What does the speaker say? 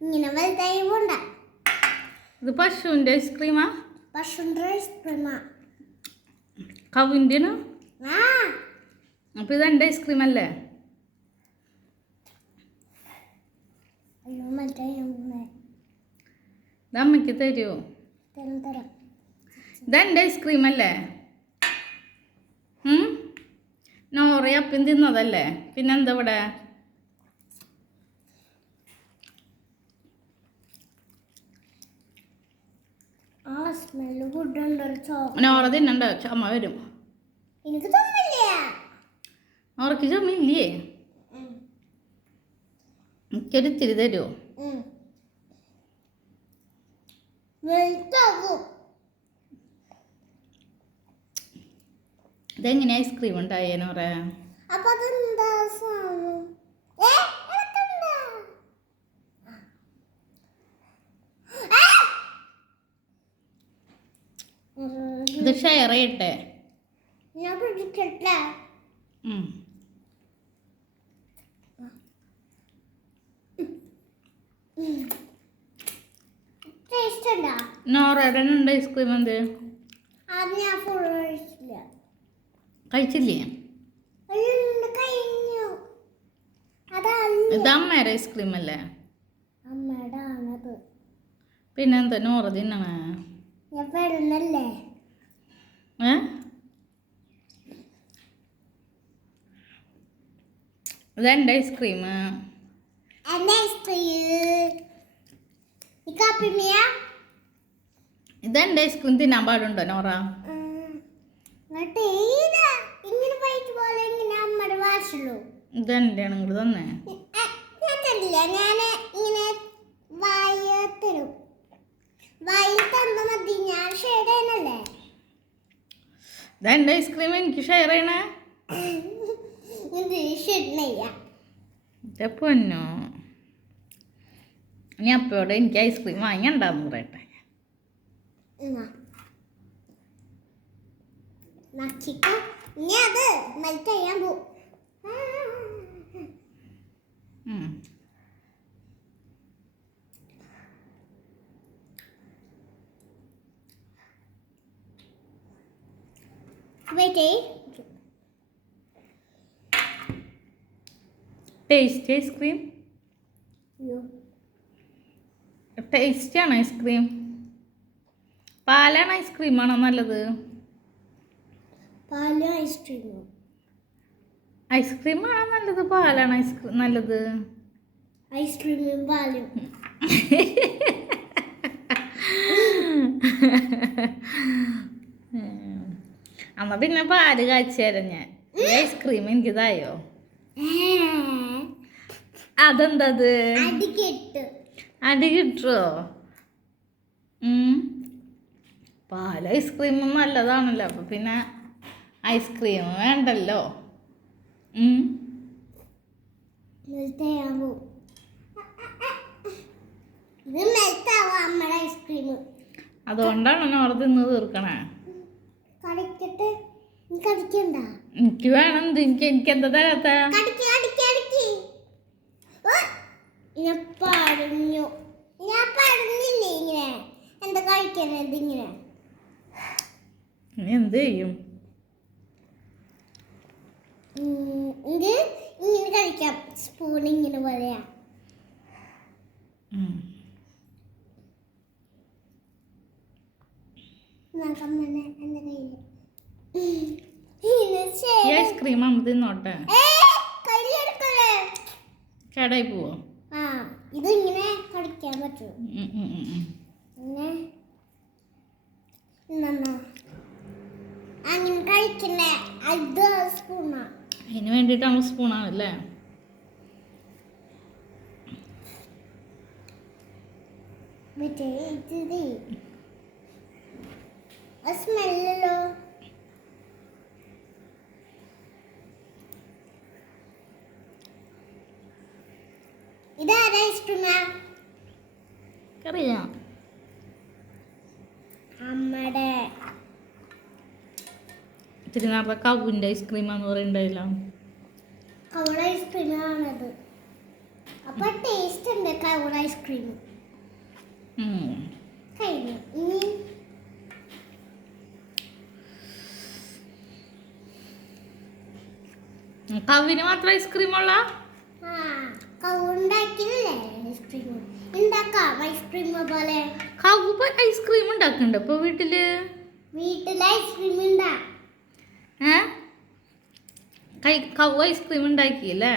ഇങ്ങനെ വലുതായി പോണ്ട. ഇത് പശുവിൻ്റെ ഐസ്ക്രീമാ? പശുവിൻ്റെ ഐസ്ക്രീമാ. കവിൻ്റെ അപ്പോൾ ഇത് എൻ്റെ ഐസ്ക്രീം അല്ലേ? ഇത് അമ്മയ്ക്ക് തരുമോ? ഇതെൻ്റെ ഐസ്ക്രീം അല്ലേ? നോറ അപ്പം തിന്നതല്ലേ? പിന്നെന്താ ഇവിടെ? നോറ തിന്നണ്ട, ചുമ വരും. നോറയ്ക്ക് ചുമയില്ലേ? എനിക്കൊരിത്തിരി തരുമോ? ഇതെങ്ങനെ ഐസ്ക്രീം ഉണ്ടായേന്ന് പറയാ? ഇത് ഷെയർ ചെയ്യട്ടെ. നോറയുടെ ഉണ്ട് ഐസ്ക്രീം. എന്ത് കഴിച്ചില്ലേ? ഇത് അമ്മയുടെ ഐസ്ക്രീം അല്ലേ? പിന്നെന്താ നോറ തിന്നണേ? ഇതെൻ്റെ ഐസ്ക്രീം. ഇതെൻ്റെ ഐസ്ക്രീം തിന്നാൻ പാടുണ്ടോ നോറ? ഇതെൻ്റെ ആണെങ്കിൽ തന്നെ ഇതെൻ്റെ ഐസ്ക്രീം എനിക്ക് ഷെയർ ചെയ്യണേ? പൊന്നോ, ഇനി അപ്പോടെ എനിക്ക് ഐസ്ക്രീം വാങ്ങിണ്ടാന്ന് പറയട്ടെ. Taste ice cream? ടേസ്റ്റാണ് ഐസ്ക്രീം. പാലാണ് ഐസ്ക്രീമാണോ നല്ലത്? ഐസ്ക്രീമാണോ നല്ലത്? പാലാണ് ഐസ്ക്രീം നല്ലത്? ഐസ്ക്രീമും പാലും. അമ്മ പിന്നെ പാല് കാച്ചി തരാം ഞാൻ. ഐസ്ക്രീം എനിക്കിതായോ? അതെന്തത്? അടി കിട്ടുമോ? പാൽ ഐസ്ക്രീമും നല്ലതാണല്ലോ. അപ്പം പിന്നെ ഐസ്ക്രീം വേണ്ടല്ലോ. അതുകൊണ്ടാണ് നോറ തിന്ന് തീർക്കണേ. എനിക്ക് വേണം. എനിക്ക് എന്താ തരാത്ത? എന്ത് ചെയ്യും? ഇങ്ങനെ കഴിക്കാം. സ്പൂൺ ഇങ്ങനെ പറയാ. ഐസ്ക്രീം അമ്മ തിന്നോട്ടെ. കേടായി പോവോ? ഇത് ഇങ്ങനെ കഴിക്കാൻ പറ്റും. അങ്ങനെ കഴിക്കണേ. അത് സ്പൂണാ. അതിന് വേണ്ടിയിട്ടാണ് സ്പൂണാണല്ലേ? സ്മെല്ലോ. ഇതാരാ ഐസ്ക്രീമാ? അറിയാം. അമ്മയുടെ ഇത്തിരി നേരത്തെ കവിൻ്റെ ഐസ്ക്രീമാന്ന് പറയണ്ടായില്ല? കവർ ഐസ്ക്രീമാണത്. അപ്പൊ ടേസ്റ്റ് ഉണ്ട് കവർ ഐസ്ക്രീം. കഴിഞ്ഞു. ഇനി കവിന് മാത്രം ഐസ്ക്രീം ഉള്ള ഉണ്ടാക്കിയില്ലേ ഐസ്ക്രീം? ഉണ്ടാക്കാം ഐസ്ക്രീം പോലെ. കവ് ഐസ്ക്രീം ഉണ്ടാക്കുന്നുണ്ട് ഇപ്പൊ വീട്ടില്. വീട്ടിൽ ഐസ്ക്രീം ഉണ്ടാ കവ് ഐസ്ക്രീം ഉണ്ടാക്കിയല്ലേ?